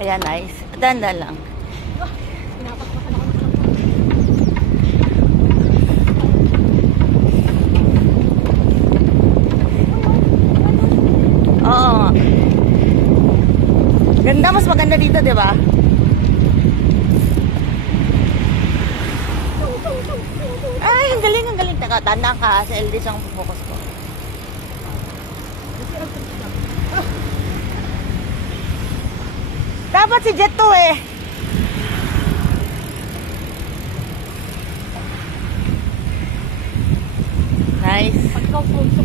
Ayan, nice. Dandan lang. Oo. Ganda, mas maganda dito, di ba? Ay, ang galing, ang galing. Tanda ka, sa LD siyang focus ko. Dapat si Jet to eh. Nice.